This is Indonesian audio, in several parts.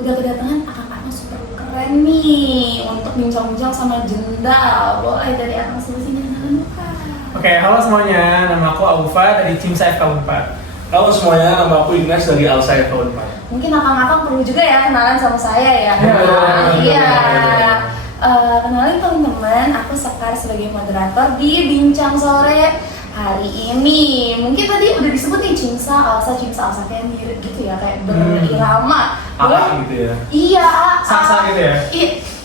udah kedatangan akang-akang super keren nih untuk bincang-bincang sama Jendal. Boleh dari akang solusinya kenalan Kak. Oke, halo semuanya, nama aku Aufa dari Cimsa FK 4. Halo semuanya, nama aku Ignas dari Alsa FK 4. Mungkin akang-akang perlu juga ya kenalan sama saya ya. Iya. Kenalin teman-teman, aku Sekar sebagai moderator di Bincang Sore hari ini. Mungkin tadi udah disebut nih Cimsa Alsa kayak mirip gitu ya, kayak berirama. Apa gitu ya? Iya, Sasa gitu ya?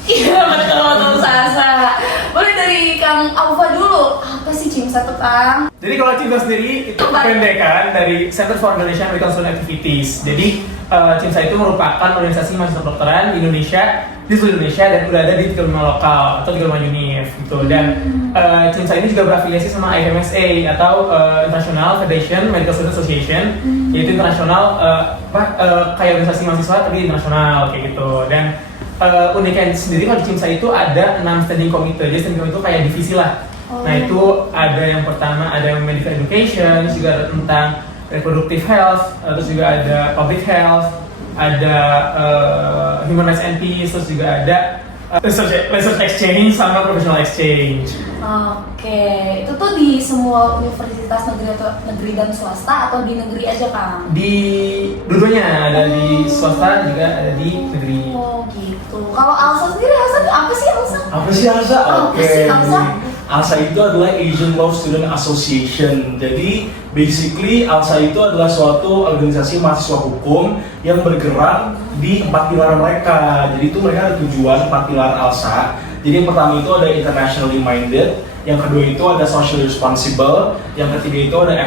Iya betul Sasa. Boleh dari Kang Aufa dulu. Apa sih Cimsa tuh Kang? Jadi kalau Cimsa sendiri itu kependekan dari Center for Indonesian Medical Student Activities. Jadi Cimsa itu merupakan organisasi mahasiswa kedokteran di Indonesia, di seluruh Indonesia, dan udah ada di 35 lokal atau 35 univ gitu. Dan Cimsa ini juga berafiliasi sama IFMSA atau International Federation Medical Student Association, yaitu internasional kayak organisasi mahasiswa tapi internasional kayak gitu. Dan uniknya sendiri kalau di Cimsa itu ada 6 standing committee. Jadi standing committee itu kayak divisi lah. Nah itu ada yang pertama ada yang medical education, juga ada tentang reproductive health, terus juga ada public health, ada human rights and peace, terus juga ada research exchange sama professional exchange. Oke, itu tuh di semua universitas negeri dan swasta atau di negeri aja Kang? Di dua-duanya ada di swasta juga ada di negeri. Oh gitu. Kalau Alsa sendiri, Alsa tuh apa sih Alsa? Apa sih Alsa? Apa sih Alsa? Alsa itu adalah Asian Law Student Association. Jadi basically Alsa itu adalah suatu organisasi mahasiswa hukum yang bergerak di 4 pilar mereka. Jadi itu mereka ada tujuan 4 pilar Alsa. Jadi yang pertama itu ada internationally minded, yang kedua itu ada socially responsible, yang ketiga itu ada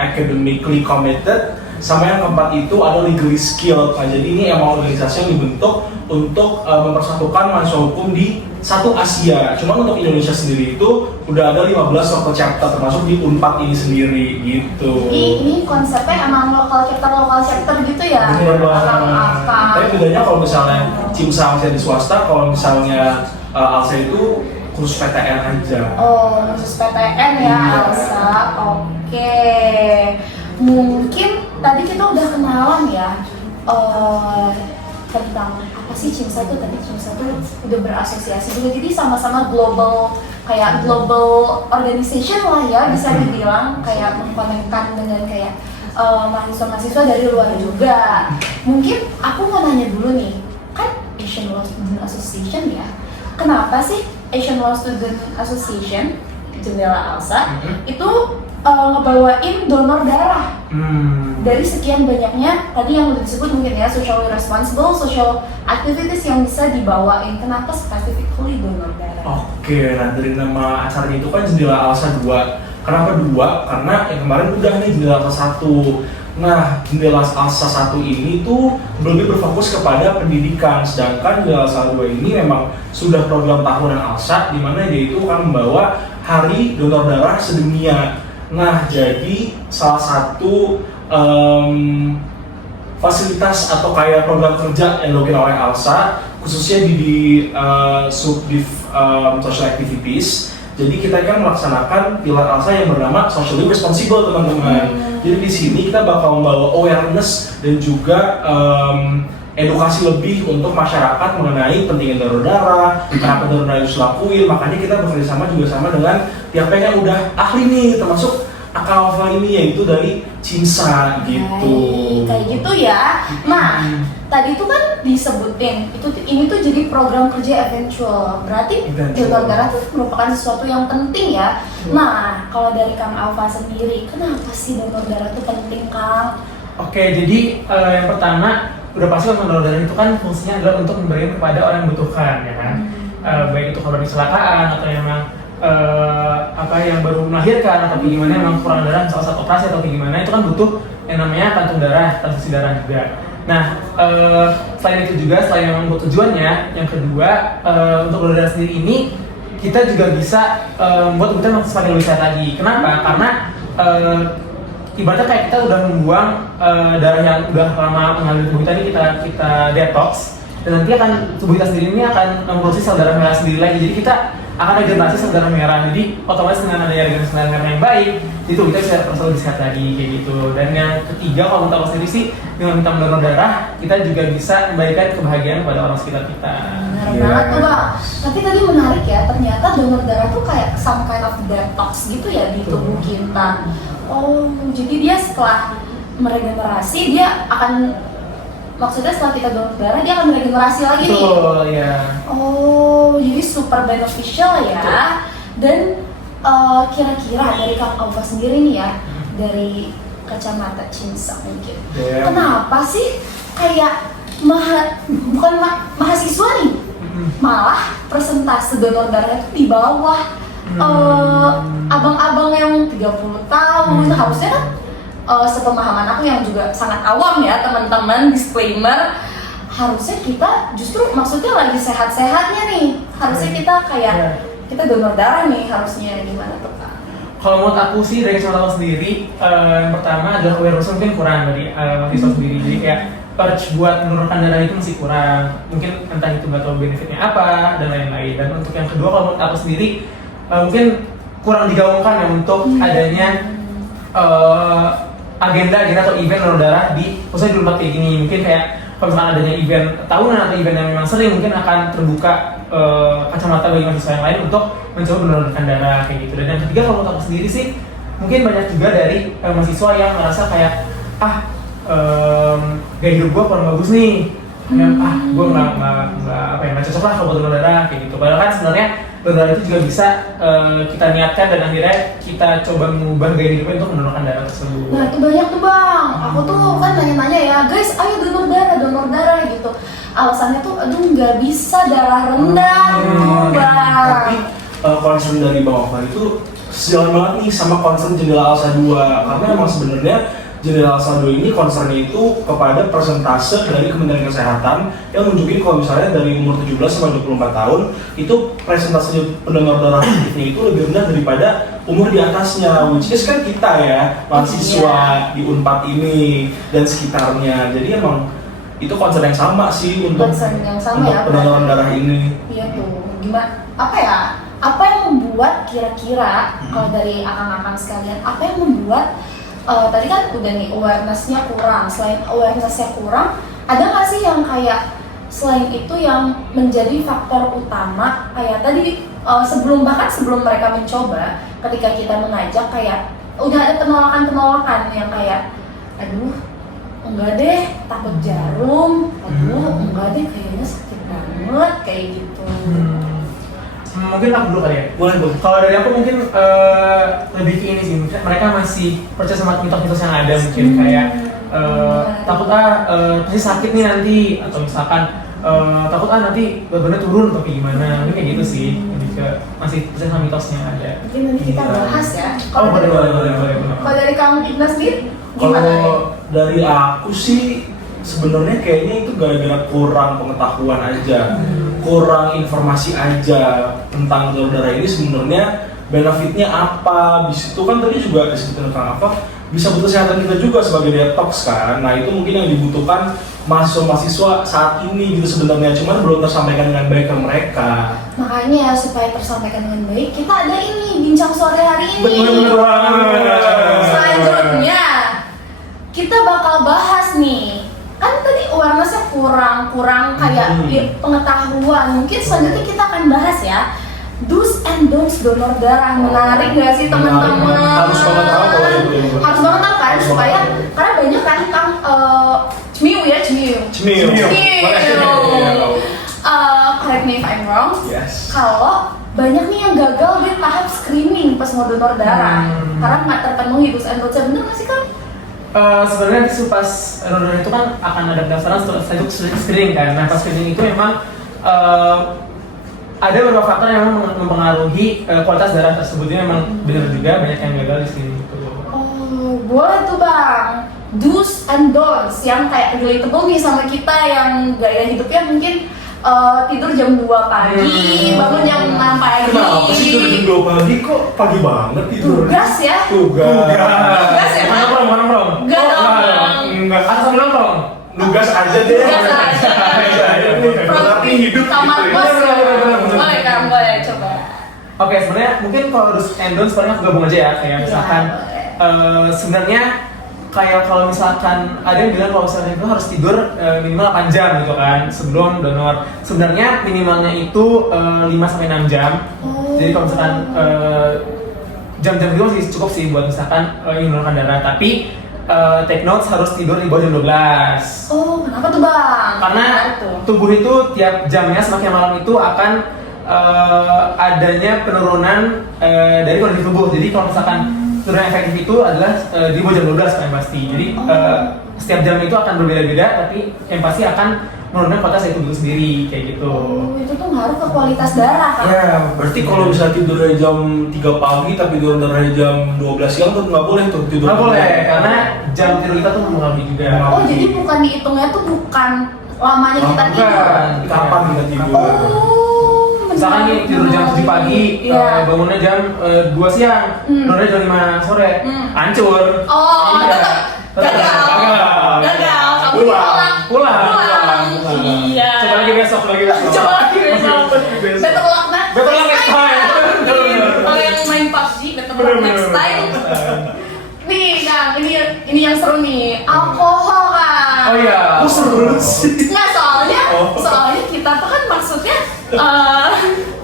academically committed, sama yang keempat itu ada legally skilled. Nah jadi ini emang organisasi yang dibentuk untuk mempersatukan mahasiswa hukum di satu Asia. Cuman untuk Indonesia sendiri itu udah ada 15 local chapter termasuk di Unpad ini sendiri gitu. Ini konsepnya emang lokal chapter gitu ya? Bener banget. Tapi bedanya kalau misalnya Cimsa di swasta, kalau misalnya Alsa itu khusus PTN aja. Oh, khusus PTN ya Alsa. Oke. Mungkin tadi kita udah kenalan ya tentang apa sih Cimsa tuh. Tadi Cimsa tuh udah berasosiasi juga, jadi sama-sama global, kayak global organization lah ya, bisa dibilang kayak mengkonekkan dengan kayak mahasiswa-mahasiswa dari luar juga. Mungkin aku mau nanya dulu nih, kan Asian Law Student Association ya, kenapa sih Asian Law Student Association Jendela Alsa itu ngebawain donor darah dari sekian banyaknya tadi yang udah disebut mungkin ya, socially responsible, social activities yang bisa dibawain. Kenapa specifically donor darah? Oke, nah dari nama acaranya itu kan Jendela Alsa 2. Kenapa 2? Karena yang kemarin udah nih Jendela Alsa 1. Nah, Jendela Alsa 1 ini tuh lebih berfokus kepada pendidikan, sedangkan Jendela Alsa 2 ini memang sudah program tahunan Alsa, di mana dia itu akan membawa Hari Donor Darah Sedunia. Nah, jadi salah satu fasilitas atau kayak program kerja yang dilakukan oleh Alsa, khususnya di subdiv social activities. Jadi kita kan melaksanakan pilar Alsa yang bernama socially responsible, teman-teman. Jadi di sini kita bakal membawa awareness dan juga edukasi lebih untuk masyarakat mengenai pentingnya donor darah, kenapa donor darah harus dilakuin. Makanya kita bekerjasama juga sama dengan pihak yang udah ahli nih, termasuk akal ini yaitu dari Cimsa gitu. Kayak gitu ya. Nah, tadi itu kan disebutin ini tuh jadi program kerja eventual. Berarti donor darah tuh merupakan sesuatu yang penting ya. Nah, kalau dari Kang Aufa sendiri, kenapa sih donor darah itu penting, Kang? Oke, jadi yang pertama udah pasti donor darah itu kan fungsinya adalah untuk memberikan kepada orang yang membutuhkan ya kan. Baik itu korban kecelakaan atau memang yang baru melahirkan atau gimana, emang kurang darah salah satu operasi atau gimana, itu kan butuh yang namanya kantung darah, transfusi darah juga. Nah, selain itu juga, selain memang buat tujuannya, yang kedua untuk donor darah sendiri ini kita juga bisa membuat kebutuhan semakin lebih sehat lagi. Kenapa? Karena ibaratnya kayak kita udah membuang darah yang udah lama mengalir tubuh kita ini, kita detox, dan nanti akan tubuh kita sendiri ini akan memproduksi sel darah merah sendiri lagi. Jadi kita akan ada generasi sel darah merah. Jadi otomatis dengan adanya regenerasi sel darah merah yang baik, itu kita bisa merasa lebih sehat lagi kayak gitu. Dan yang ketiga, kalau menurut aku sendiri sih, dengan kita mendonor darah, kita juga bisa memberikan kebahagiaan kepada orang sekitar kita. Benar banget tuh Bang. Tapi tadi menarik ya, ternyata donor darah tuh kayak some kind of detox gitu ya di tubuh kita. Oh, jadi dia setelah meregenerasi, dia akan, maksudnya setelah kita donor darah, dia akan meregenerasi lagi nih. Betul, ya. Oh, jadi super beneficial ya. Betul. Dan kira-kira dari Kang Aufa sendiri nih ya, dari kacamata Cinsa mungkin, Yeah. kenapa sih kayak bukan mahasiswa nih, malah persentase donor darah itu di bawah abang-abang yang 30 tahun. Harusnya kan sepemahaman aku yang juga sangat awam ya teman-teman, disclaimer, harusnya kita justru maksudnya lagi sehat-sehatnya nih, harusnya kita kayak kita donor darah nih, harusnya gimana tuh Kak? Kalau menurut aku sih dari kacamata aku sendiri, yang pertama adalah awareness mungkin kurang dari mahasiswa sendiri. Jadi kayak urge buat menurunkan darah itu masih kurang. Mungkin entah itu nggak tahu benefitnya apa dan lain-lain. Dan untuk yang kedua, kalau menurut aku sendiri, mungkin kurang digaungkan ya untuk adanya agenda atau event donor darah di khususnya di tempat kayak gini. Mungkin kayak kalau misalkan adanya event tahunan atau event yang memang sering, mungkin akan terbuka kacamata bagi mahasiswa yang lain untuk mencoba mendonorkan darah kayak gitu. Dan yang ketiga, kalau menurut aku sendiri sih, mungkin banyak juga dari mahasiswa yang merasa kayak gaya hidup gue kurang bagus nih, gue nggak cocok lah kalau buat donor darah kayak gitu. Padahal kan sebenarnya donor darah itu juga bisa kita niatkan dan akhirnya kita coba mengubah gaya hidupnya untuk mendonorkan darah tersebut. Nah itu banyak tuh Bang, aku tuh kan nanya-nanya ya, guys ayo donor darah gitu. Alasannya tuh, aduh nggak bisa, darah rendah tuh Bang. Tapi concern dari Bang Aufa itu sejalan banget nih sama concern jendela Alsa 2. Karena emang sebenarnya jendela Alsa 2 ini concernnya itu kepada persentase dari Kementerian Kesehatan yang nunjukin kalau misalnya dari umur 17 sampai 24 tahun itu presentase pendonor darah aktifnya itu lebih rendah daripada umur di atasnya, which is kan kita ya, mahasiswa di Unpad ini dan sekitarnya. Jadi emang itu concern yang sama sih untuk pendonoran darah ini. Iya tuh, gimana? Apa yang membuat kira-kira kalau dari akang-akang sekalian, apa yang membuat tadi kan udah nih awareness-nya kurang. Selain awareness-nya kurang, ada nggak sih yang kayak selain itu yang menjadi faktor utama kayak tadi sebelum mereka mencoba, ketika kita mengajak kayak udah ada penolakan yang kayak aduh enggak deh, takut jarum, aduh enggak deh, kayaknya sakit banget kayak gitu. Mungkin aku dulu kali ya. Boleh. Kalau dari aku mungkin lebih ke ini sih, mereka masih percaya sama mitos-mitos yang ada, mungkin kayak takut pasti sakit nih nanti, atau misalkan takut nanti benar-benar turun atau gimana, mungkin kayak gitu sih. Lebih ke masih percaya sama mitosnya yang ada. Mungkin nanti kita bahas ya. Boleh. Kalau dari kamu Iqbal sendiri gimana? Kalau dari aku sih sebenarnya kayaknya itu gara-gara kurang pengetahuan aja, kurang informasi aja tentang donor darah ini sebenarnya benefitnya apa. Di situ kan tadi juga disebutkan tentang apa bisa butuh kesehatan kita juga sebagai detox kan. Nah itu mungkin yang dibutuhkan mahasiswa saat ini gitu sebenarnya, cuman belum tersampaikan dengan baik ke mereka. Makanya supaya tersampaikan dengan baik, kita ada ini bincang sore hari ini. Bener banget. Selanjutnya kita bakal bahas nih, kan tadi awareness-nya kurang kayak pengetahuan. Mungkin selanjutnya kita akan bahas ya do's and don'ts donor darah. Menarik nggak sih teman-teman? Harus banget tahu kalau itu. Harus banget tahu kan, supaya karena banyak kan cemiu. Correct me if I'm wrong. Yes. Kalau banyak nih yang gagal di tahap screening pas mau donor darah karena nggak terpenuhi do's and don'ts. Bener nggak sih Kang? Sebenarnya di pas donor itu kan akan ada pendaftaran setelah screening kan. Nah pas screening itu memang ada beberapa faktor yang memang mempengaruhi kualitas darah tersebut. Ini memang benar juga banyak yang gagal di screening itu. Oh boleh tuh Bang, do's and don'ts yang kayak relatable nih sama kita yang gaya hidupnya mungkin tidur jam 2 pagi, bangun jam 6 pagi. Kenapa sih tidur jam 2 pagi kok pagi banget tidur? Tugas ya? Tugas ya Mana Bang? nongkrong? Enggak dong. Enggak. Atau sambil nongkrong? Nugas aja deh. Tugas aja. Tapi hidup Kamar gitu bos ya. ya. Boleh Kang, boleh coba. Oke, sebenarnya mungkin kalau do's and don'ts sebenarnya aku gabung aja ya, kayak misalkan sebenarnya kayak kalau misalkan ada yang bilang kalau misalkan itu harus tidur minimal 8 jam gitu kan sebelum donor. Sebenarnya minimalnya itu 5 sampai 6 jam. Jadi kalau misalkan jam-jam itu masih cukup sih buat misalkan ingin mendonorkan darah, tapi take notes harus tidur di bawah jam 12. Oh, kenapa tuh Bang? Karena tubuh itu tiap jamnya semakin malam itu akan adanya penurunan dari kondisi tubuh. Jadi kalau misalkan turunan efektif itu adalah di bawah jam 12 kan pasti. Jadi setiap jam itu akan berbeda-beda, tapi yang pasti akan menurunkan kualitas dari tubuh sendiri kayak gitu. Oh, itu tuh ngaruh ke kualitas darah kan? Ya, berarti kalau misalnya tidur dari jam 3 pagi tapi tidur dari jam 12 siang tuh nggak boleh tuh tidur. Nggak boleh, karena jam tidur kita tuh mempengaruhi juga. Oh, jadi bukan dihitungnya tuh bukan lamanya kita tidur. Bukan. Kapan kita tidur? Oh, Misalkan nih tidur jam 7 pagi, bangunnya jam 2 siang, tidurnya jam 5 sore, hancur. Oh, Iya. gagal. Kamu Pulang. Iya. Coba lagi besok. Coba lagi besok. Better luck Next time. Kalau yang main PUBG, better luck next time. Nih, Kang, ini yang seru nih. Alkohol, Kang. Oh iya. Seru sih. Nggak, soalnya kita tuh kan maksudnya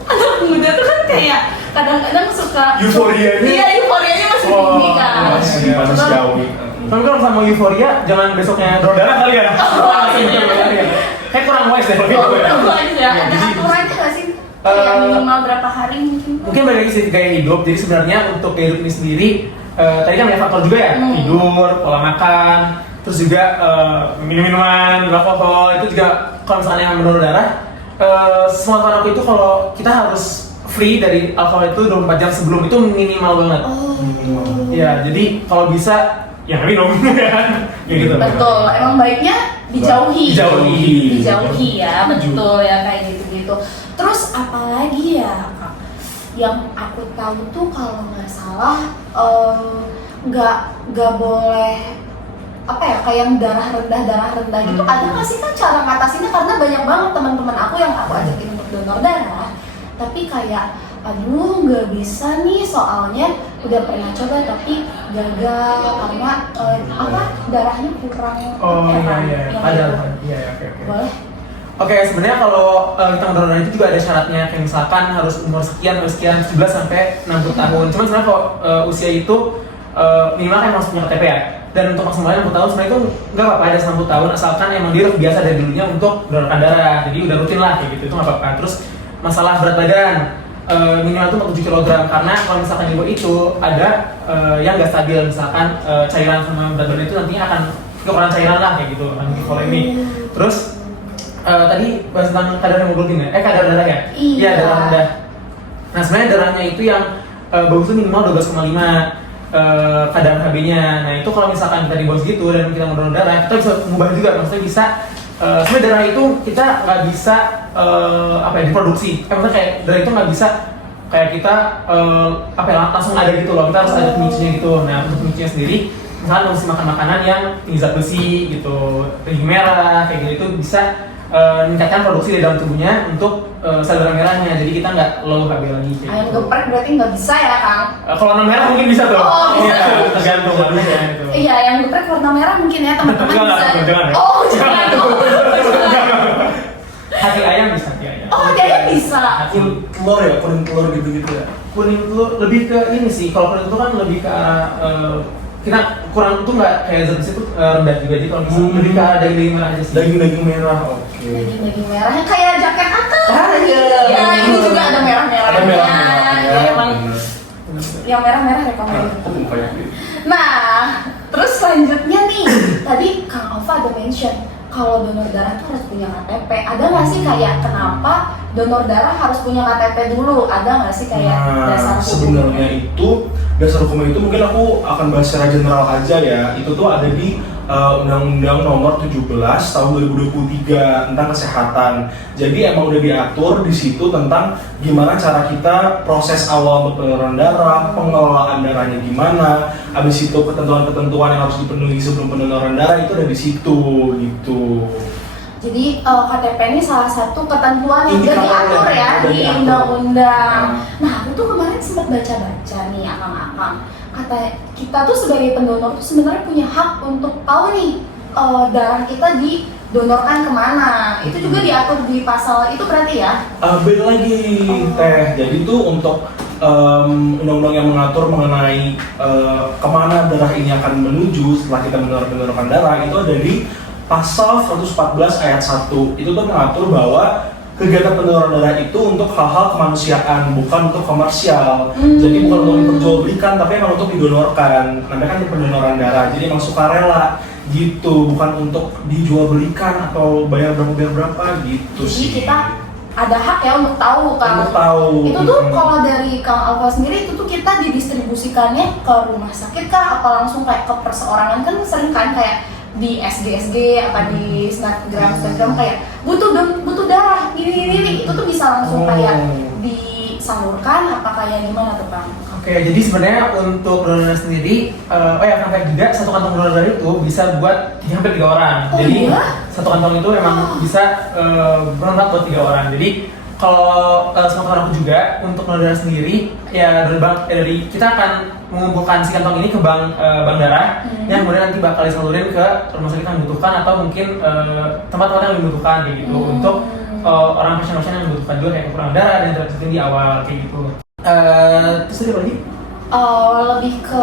anak muda tuh kan kayak kadang-kadang suka Euforianya. Iya, euforianya masih tinggi kan. Masih manusiawi. Tapi kalau sama euforia, jangan besoknya donor darah kali ya. Kayak kurang wise deh kalau gitu ya. Ada aturannya nggak sih? Kayak minimal berapa hari mungkin? Mungkin balik lagi sih gaya hidup. Jadi sebenarnya untuk gaya hidup ini sendiri, tadi kan banyak faktor juga ya, tidur, pola makan, terus juga minum-minuman, alkohol, itu juga kalau misalnya yang menurut darah, semua orang aku itu kalau kita harus free dari alkohol itu 24 jam sebelum itu minimal banget. Ya, jadi kalau bisa ya nggak minum ya gitu. Betul, emang baiknya dijauhi ya, betul ya kayak gitu-gitu. Terus apalagi ya Kak, yang aku tahu tuh kalau nggak salah nggak boleh apa ya, kayak yang darah rendah gitu. Ada nggak sih kan cara ngatasinnya? Karena banyak banget teman-teman aku yang aku ajakin untuk donor darah, tapi kayak aduh nggak bisa nih soalnya udah pernah coba tapi gagal karena darahnya kurang. Ada. Oke. Boleh. Oke, sebenarnya kalau kita donor itu juga ada syaratnya, kayak misalkan harus umur sekian 17 sampai 60 tahun. Cuman sebenarnya kalau usia itu minimal kan harus punya KTP ya. Dan untuk maksimalnya 60 tahun sebenarnya itu nggak apa-apa, ada 90 tahun asalkan emang dia udah biasa dari dulunya untuk donorkan darah. Jadi udah rutin lah kayak gitu, itu nggak apa-apa. Terus masalah berat badan, minimal itu 47 kg, karena kalau misalkan di bawah itu ada yang nggak stabil, misalkan cairan sama berat badan itu nantinya akan kekurangan cairan lah kayak gitu, kalau ini. Terus tadi bahas tentang kadar hemoglobin ya, kadar darah ya? Iya, darah rendah. Nah sebenarnya darahnya itu yang bagus itu minimal 12,5 kadar HB-nya. Nah itu kalau misalkan kita di bawah segitu dan kita mau donor darah, kita bisa mengubah juga, maksudnya bisa sebenarnya darah itu kita nggak bisa diproduksi. Maksudnya kayak darah itu nggak bisa kayak kita langsung ada gitu loh. Kita harus ada pemicunya gitu. Nah untuk pemicunya sendiri, misalnya mesti makan makanan yang tinggi zat besi gitu, daging merah kayak gitu, itu bisa meningkatkan produksi dari dalam tubuhnya untuk sel darah merahnya. Jadi kita nggak low HB lagi. Ayam geprek berarti nggak bisa ya Kang? Kalau warna merah mungkin bisa tuh. Oh, bisa. Iya, tergantung warnanya itu. Iya, ayam geprek warna merah mungkin ya teman-teman bisa. Jangan. Oh, jangan. Hati ayam bisa, hati ayam. Oh, dia bisa. Kuning telur gitu-gitu ya. Kuning telur lebih ke ini sih. Kalau kuning telur kan lebih ke kita kurang tuh nggak kayak zat besi itu rendah juga, jadi kalau misalnya lebih ke daging merah aja sih. Daging merah, oke. Daging merahnya kayak jaket aku. Iya. Ya, ini juga ada merah-merahnya. Ada merah-merah. Ya, emang yang merah-merah rekomend. Nah, terus selanjutnya nih, tadi Kang Ova ada mention kalau donor darah tuh harus punya KTP. Ada nggak sih kayak kenapa donor darah harus punya KTP dulu? Ada nggak sih kayak dasar hukumnya? Sebenarnya itu dasar hukumnya itu mungkin aku akan bahas secara general aja ya. Itu tuh ada di Undang-Undang Nomor 17 Tahun 2023 tentang kesehatan. Jadi emang udah diatur di situ tentang gimana cara kita proses awal untuk pendonoran darah, pengelolaan darahnya gimana, habis itu ketentuan-ketentuan yang harus dipenuhi sebelum pendonoran darah itu ada di situ gitu. Jadi KTP ini salah satu ketentuan yang udah Indikator diatur ya udah di diatur. undang-undang. Nah, aku tuh kemarin sempat baca-baca nih akang-akang, kata kita tuh sebagai pendonor tuh sebenarnya punya hak untuk tahu nih darah kita didonorkan kemana. Itu juga diatur di pasal itu berarti ya? Beda lagi Teh. Jadi tuh untuk undang-undang yang mengatur mengenai kemana darah ini akan menuju setelah kita mendonorkan darah itu ada di pasal 114 ayat 1. Itu tuh mengatur bahwa kegiatan pendonoran darah itu untuk hal-hal kemanusiaan, bukan untuk komersial. Jadi bukan untuk diperjualbelikan, tapi emang untuk didonorkan. Namanya kan pendonoran darah, jadi emang sukarela gitu, bukan untuk dijual belikan atau bayar berapa gitu Jadi sih. kita ada hak ya untuk tahu kan. Untuk tahu. Itu tuh kalau dari Kang Alfa sendiri itu tuh kita didistribusikannya ke rumah sakit kah? Apa langsung kayak ke perseorangan? Kan sering kan kayak di SG apa di snapgram kayak butuh darah ini itu tuh bisa langsung kayak disalurkan apa kayak gimana tuh Bang? Oke, jadi sebenarnya untuk donor darah sendiri, fun fact juga, satu kantong donor darah itu bisa buat hampir 3 orang. Oh, Jadi iya? satu kantong itu memang bisa bermanfaat buat 3 orang. Jadi kalau sama aku juga untuk donor darah sendiri, ya dari kita akan mengumpulkan si kantong ini ke bank darah, yang kemudian nanti bakal disalurin ke rumah sakit yang membutuhkan atau mungkin tempat-tempat yang membutuhkan kayak gitu untuk orang pasien-pasien yang membutuhkan juga kayak kekurangan darah dan terus di awal kayak gitu. Terus ada apa lagi? Lebih ke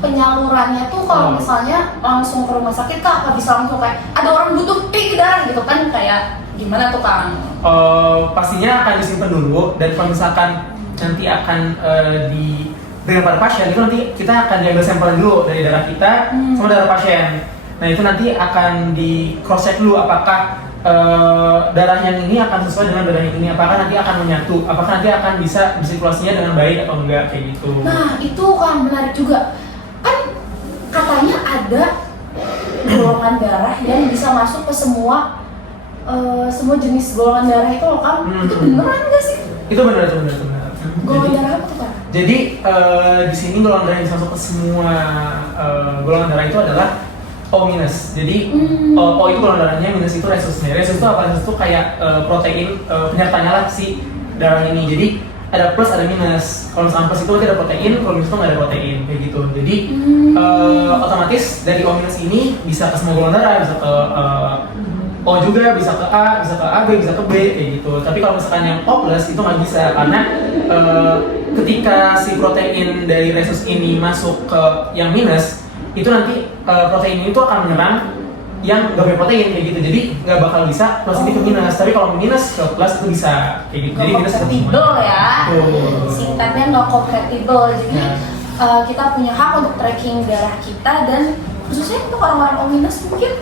penyalurannya tuh kalau misalnya langsung ke rumah sakit kah? Apa bisa langsung kayak ada orang butuh darah gitu kan kayak gimana tuh Kang? Pastinya akan disimpan dulu dan kalau misalkan nanti akan diberikan pada pasien itu nanti kita akan diambil sampel dulu dari darah kita sama darah pasien. Nah itu nanti akan di cross check dulu apakah darah yang ini akan sesuai dengan darah yang ini, apakah nanti akan menyatu, apakah nanti akan bisa sirkulasinya dengan baik atau enggak kayak gitu. Nah itu kan menarik juga, kan katanya ada golongan darah yang bisa masuk ke semua jenis golongan darah itu loh Kang. Itu beneran nggak sih? Itu benar. Golongan darah apa tuh Kang? Jadi di sini golongan darah yang bisa masuk ke semua golongan darah itu adalah O-. Jadi O itu golongan darahnya, minus itu resusnya. Resus itu apa? Resus itu kayak protein penyertanya lah si darah ini. Jadi ada plus ada minus. Kalau misalkan plus itu berarti ada protein, kalau minus itu nggak ada protein kayak gitu. Jadi otomatis dari O- ini bisa ke semua golongan darah, bisa ke O juga, bisa ke A, bisa ke AB, bisa ke B kayak gitu. Tapi kalau misalkan yang O plus itu nggak bisa karena ketika si protein dari resus ini masuk ke yang minus, itu nanti protein ini tuh akan menyerang yang gak punya protein kayak gitu, jadi nggak bakal bisa plus ini ke minus. Tapi kalau minus ke plus itu bisa kayak gitu. Jadi minus ke compatible ya. Betul. Singkatnya no compatible. Jadi kita punya hak untuk tracking darah kita dan khususnya untuk orang-orang O- mungkin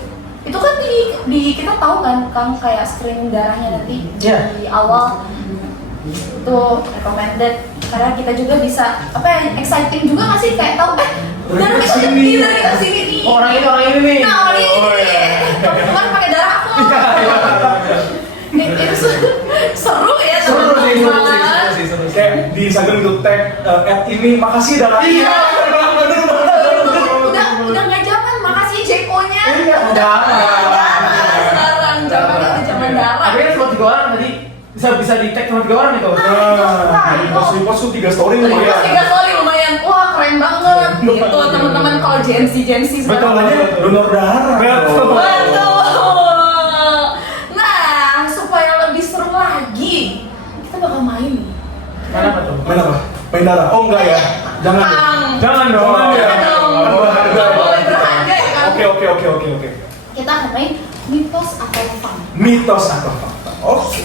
itu kan di kita tahu kan Kang kayak screening darahnya nanti di awal itu recommended karena kita juga bisa exciting juga nggak sih kayak tahu darah kita sini darah kita sini nih. Orang ini nih. Nah orang ini kemarin pakai darah aku. Itu seru ya teman-teman. Seru. Kayak di Instagram itu tag ini makasih darah. Iya. Udah nggak zaman, makasih Jeko-nya. Iya, Sekarang zaman darah. Tapi kan cuma 3 orang tadi bisa di tag cuma 3 orang itu. Di post tuh 3 story lumayan. Tiga story lumayan, wah keren banget gitu teman-teman kalau Gen Z Betul. sekarang. Donor darah. Betul. Betul. Nah, supaya lebih seru lagi, kita bakal main nih. Mana apa tuh? Main apa? Main darah? Oh enggak ya? Jangan. Jangan dong. Jangan dong. Nggak boleh berharga ya kan? Oke. Kita akan main mitos atau fakta. Mitos atau fakta? Oke.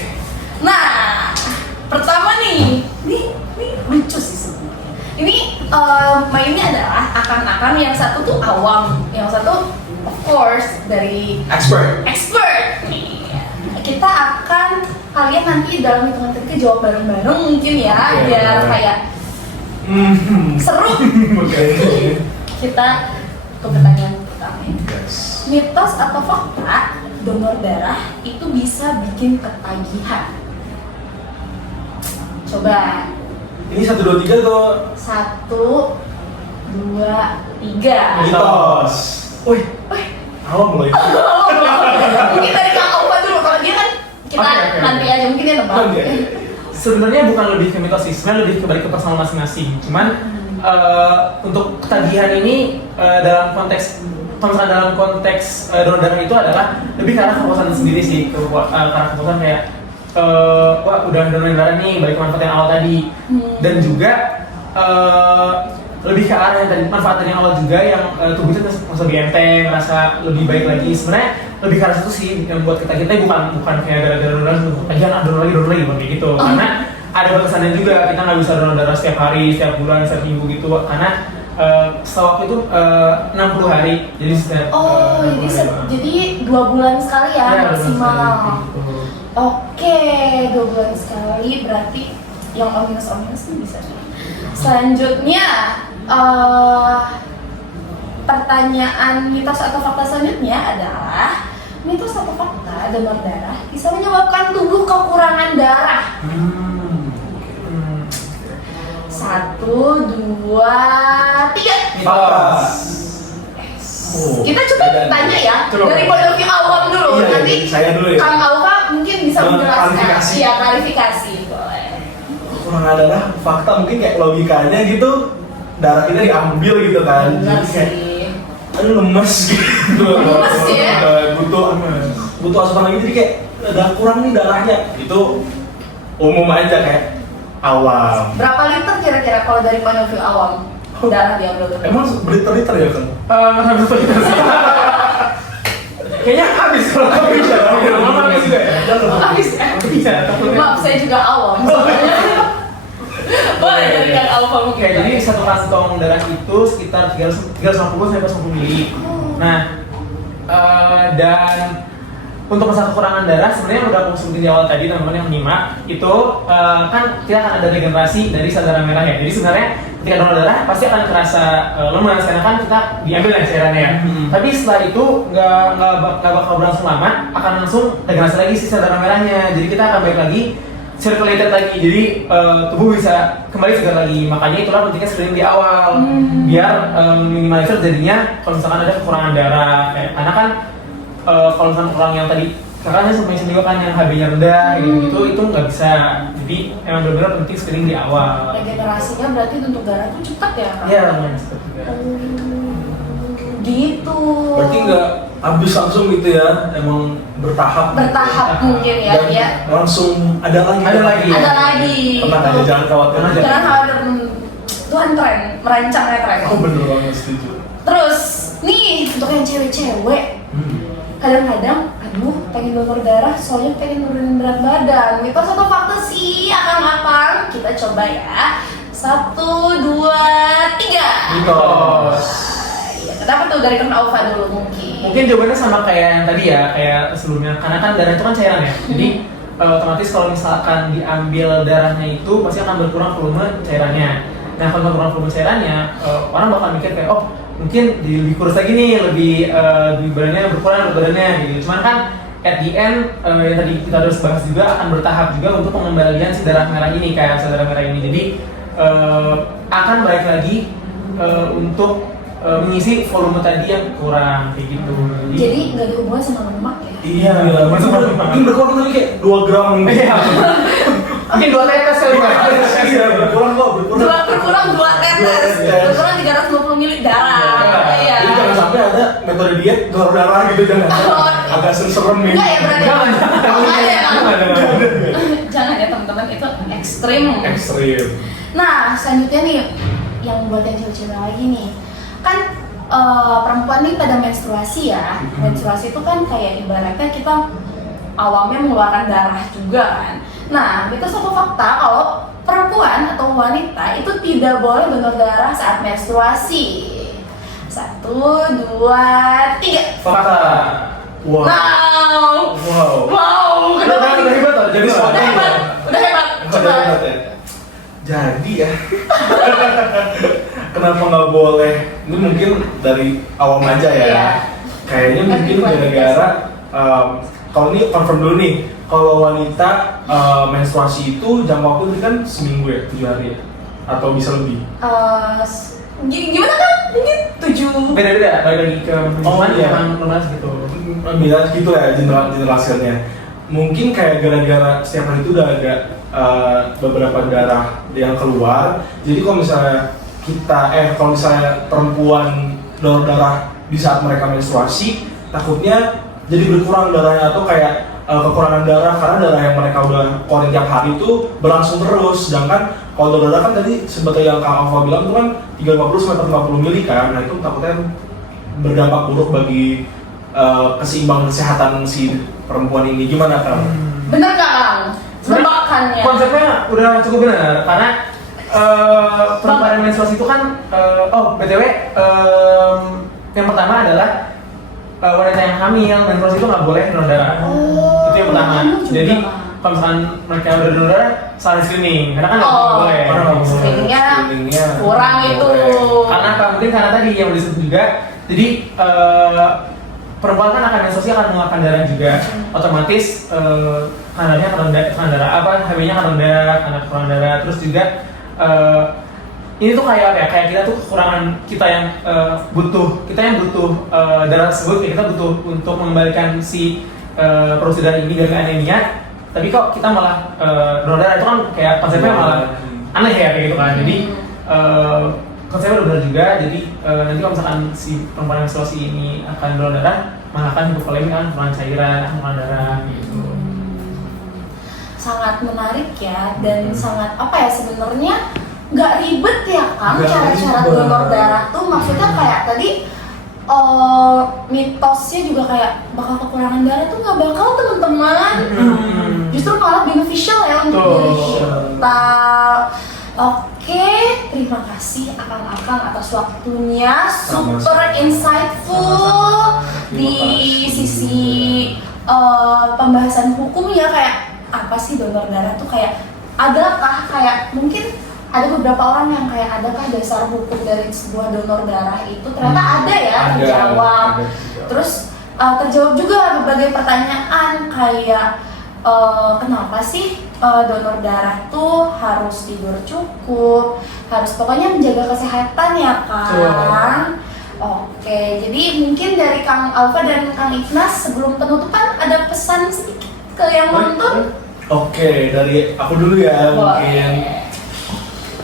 Nah, pertama nih, ini lucu sih sebenarnya. Ini mainnya adalah akan yang satu tuh awam, yang satu of course dari Expert. nih. Kita akan kalian nanti dalam hitungan ketiga jawab bareng-bareng mungkin ya, Oke, biar boleh. kayak seru. Oke. Kita ke pertanyaan pertama. Yes. Mitos atau fakta donor darah itu bisa bikin ketagihan? Coba. Ini 1, 2, 3 tuh 1, 2, 3. mitos. Wih, awam mulai. Mungkin dari Kang Opa dulu, kalau dia kan kita Oke. nanti aja mungkin dia nebak. Oke. sebenarnya bukan lebih ke mitos sih, sebenarnya lebih kembali ke personal masing-masing. Cuman untuk ketagihan ini dalam konteks dalam konteks donor darah itu adalah lebih ke arah kepuasan sendiri sih, ke arah kepuasan kayak wah udah donorin darah nih, balik ke manfaat yang awal tadi, dan juga lebih ke arah yang tadi manfaat yang awal juga yang tubuh itu merasa lebih enteng, merasa lebih baik lagi. Sebenarnya lebih ke arah itu sih yang buat kita bukan kayak gara-gara donor darah donor lagi kayak gitu. Karena ada batasannya juga, kita nggak bisa donor darah setiap hari, setiap bulan, setiap minggu gitu, karena setahu aku itu 60 hari, jadi setiap jadi 2 bulan sekali ya maksimal. Gitu. Oke, 2 bulan sekali berarti yang ominous nih bisa nih. Selanjutnya pertanyaan mitos atau fakta selanjutnya adalah mitos atau fakta donor darah bisa menyebabkan tubuh kekurangan darah. 1, 2, 3. Kita coba tanya ya dari point of view awam dulu. Nanti saya dulu ya. Kang Aufa mungkin bisa menjelaskan. Iya, klarifikasi boleh. Kurang darah, fakta mungkin kayak logikanya gitu, darah kita diambil gitu kan. Benar Jadi kayak sih. aduh lemes gitu. Lemes ya? Butuh asupan lagi, jadi kayak udah kurang nih darahnya. Itu umum aja kayak awam. Berapa liter kira-kira kalau dari point of view awam darah diambil tuh? Emang berliter-liter ya kan? Habis itu kayaknya habis kalau habis ya. Habis juga ya. Habis. Bisa. Maaf, saya juga awam. Boleh dari Kang Aufa mungkin. Oke, jadi satu kantong darah itu sekitar 350 sampai 450 mili. Nah, dan untuk masalah kekurangan darah sebenarnya udah aku sebutin di awal tadi, teman-teman yang menyimak itu kan kita akan ada regenerasi dari sel darah merah ya. Jadi sebenarnya ketika donor darah pasti akan terasa lemas karena kan kita diambil dari cairannya ya. Tapi setelah itu nggak bakal berlangsung lama, akan langsung regenerasi lagi si sel darah merahnya. Jadi kita akan balik lagi circulated lagi, jadi tubuh bisa kembali segar lagi. Makanya itulah pentingnya screening di awal biar minimalisir jadinya kalau misalkan ada kekurangan darah karena kan kalau misalkan orang yang tadi kakaknya sempat juga kan yang HB-nya rendah gitu itu nggak bisa. Jadi emang benar-benar penting screening di awal. Regenerasinya berarti untuk darah tuh cepat ya Kang? Iya, lumayan cepat juga. Gitu. Berarti nggak habis langsung gitu ya, emang bertahap mungkin ya. dan langsung ada lagi Ada lagi. tenang aja, jangan khawatir aja. Jangan khawatir, Tuhan keren, merancangnya keren. Bener banget, setuju. Terus nih untuk yang cewek-cewek kadang-kadang aduh pengen donor darah soalnya pengen nurunin berat badan. Mitos atau fakta sih akang-akang? Kita coba ya. 1, 2, 3. Mitos. Kenapa tuh dari Kang Aufa dulu mungkin? Mungkin jawabannya sama kayak yang tadi ya, kayak sebelumnya. Karena kan darah itu kan cairan ya. Jadi otomatis kalau misalkan diambil darahnya itu pasti akan berkurang volume cairannya. Nah kalau berkurang volume cairannya, orang bakal mikir kayak oh mungkin lebih kurus lagi nih, lebih badannya berkurang badannya gitu. Cuman kan at the end yang tadi kita harus bahas juga akan bertahap juga untuk pengembalian si darah merah ini, kayak sel darah merah ini. Jadi akan balik lagi untuk mengisi volume tadi yang kurang kayak gitu. Jadi nggak ada hubungan sama lemak ya? Iya, mungkin berkurang lagi kayak 2 gram mungkin. Iya. Mungkin 2 tetes kali ya. Iya, berkurang kok, Berkurang 2 tetes. Berkurang 350 mili darah. Iya. Jadi jangan sampai ada metode diet donor darah gitu, jangan. Agak serem ya. Enggak ya berarti. Jangan. Jangan ya teman-teman, itu ekstrim. Nah, selanjutnya nih yang buat yang cewek-cewek lagi nih. Kan perempuan nih pada menstruasi ya. Menstruasi itu kan kayak ibaratnya kita awalnya mengeluarkan darah juga kan. Nah, itu suatu fakta kalau perempuan atau wanita itu tidak boleh donor darah saat menstruasi. 1, 2, 3. Fakta. Wow. Kenapa Udah hebat loh, jadi Udah hebat. Coba. Jadi ya. Kenapa nggak boleh? Ini mungkin dari awam aja ya. Iya. Kayaknya mungkin gara-gara kalau ini confirm dulu nih. Kalau wanita menstruasi itu jangka waktu kan seminggu ya, 7 hari ya? Atau bisa lebih? Gimana kan? Mungkin 7. Beda-beda, balik lagi ke Oh, iya. emang lunas gitu. Bila gitu ya generasinya. mungkin kayak gara-gara setiap hari itu udah ada beberapa darah yang keluar. Jadi kalau misalnya kalau misalnya perempuan donor darah di saat mereka menstruasi, takutnya jadi berkurang darahnya atau kayak kekurangan darah karena darah yang mereka udah keluarin tiap hari itu berlangsung terus. Sedangkan kalau donor darah kan tadi seperti yang Kak Alfa bilang itu kan 350 sampai 50 mili kan, nah itu takutnya berdampak buruk bagi keseimbangan kesehatan si perempuan ini. Gimana Kang? Bener gak Kang? Tebakannya. Konsepnya udah cukup benar karena perempuan menstruasi itu kan BTW yang pertama adalah wanita yang hamil menstruasi itu nggak boleh donor darah. Itu yang pertama. Jadi kalau misalkan mereka udah donor darah, salah screening karena kan nggak boleh. Screeningnya kurang itu. Karena apa? Mungkin karena tadi yang udah disebut juga. Jadi perempuan kan akan menstruasi akan mengeluarkan darah juga, otomatis kadarnya akan rendah, HB-nya akan rendah karena kekurangan darah. Terus juga ini tuh kayak apa ya? Kayak kita tuh kekurangan kita yang butuh darah tersebut, kita butuh untuk mengembalikan si produksi darah ini dari anemia. Tapi kok kita malah donor darah itu kan kayak konsepnya malah aneh ya kayak gitu kan. Jadi konsepnya udah benar juga. Jadi nanti kalau misalkan si perempuan menstruasi ini akan donor darah, malah akan hipokalemi kan, kekurangan cairan, kekurangan darah gitu. Sangat menarik ya, dan sangat apa ya, sebenarnya nggak ribet ya Kang cara-cara donor darah tuh. Maksudnya kayak tadi mitosnya juga kayak bakal kekurangan darah tuh nggak bakal teman-teman. Justru malah beneficial ya untuk diri kita. Oke, terima kasih Akang-akang atas waktunya, super insightful di sisi pembahasan hukum ya, kayak apa sih donor darah tuh, kayak adakah kayak mungkin ada beberapa orang yang kayak adakah dasar hukum dari sebuah donor darah itu, ternyata ada ya, terjawab. Terus terjawab juga berbagai pertanyaan kayak kenapa sih donor darah tuh harus tidur cukup, harus pokoknya menjaga kesehatan ya kan. Oke, jadi mungkin dari Kang Alfa dan Kang Ignas sebelum penutupan ada pesan sedikit ke yang nonton? Oke, dari aku dulu ya. Mungkin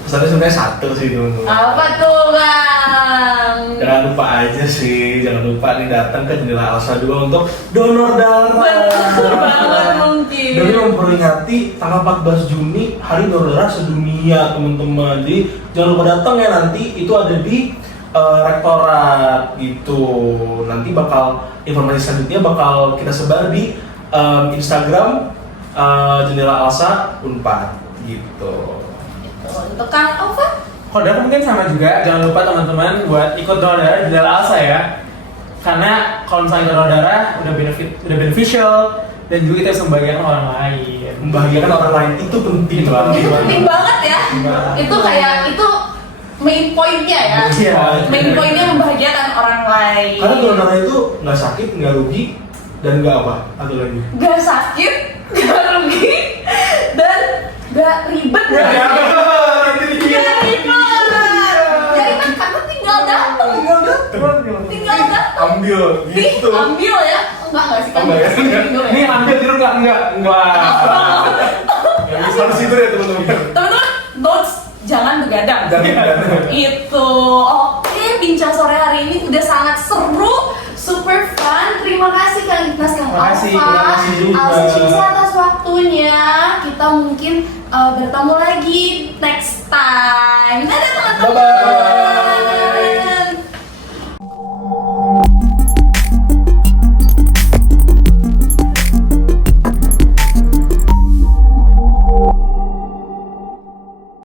pesannya sebenarnya satu sih teman-teman. Apa tuh Kang? Jangan lupa aja sih, jangan lupa nih datang ke Jendela Alsa juga untuk donor darah. Betul banget mungkin. Dan memperingati tanggal 14 Juni Hari Donor Darah Sedunia teman-teman. Jadi jangan lupa datang ya, nanti itu ada di rektorat gitu. Nanti bakal informasi selanjutnya bakal kita sebar di Instagram Jendela Alsa Unpad gitu. Untuk Kang Alfa? Kalau dari aku mungkin sama juga, jangan lupa teman-teman buat ikut donor darah di Jendela Alsa ya. Karena kalau misalnya donor darah udah beneficial dan juga kita bisa membahagiakan orang lain. Membahagiakan orang lain itu penting banget. Itu penting banget ya. Itu kayak itu main pointnya ya. Main pointnya membahagiakan orang lain. Karena donor darah itu nggak sakit, nggak rugi, dan nggak apa? Atau lagi? Nggak sakit, nggak rugi, dan nggak ribet. Jadi kan karena tinggal datang. Ambil gitu. Ambil ya. Enggak sih kan. Ini ambil tidur enggak. Harus tidur ya teman-teman. Teman-teman, jangan begadang. Itu. Oke, bincang sore hari ini udah sangat seru, super fun. Terima kasih Kang Ignas, Kang Alfa, Alsa atas waktunya. Kita mungkin bertemu lagi next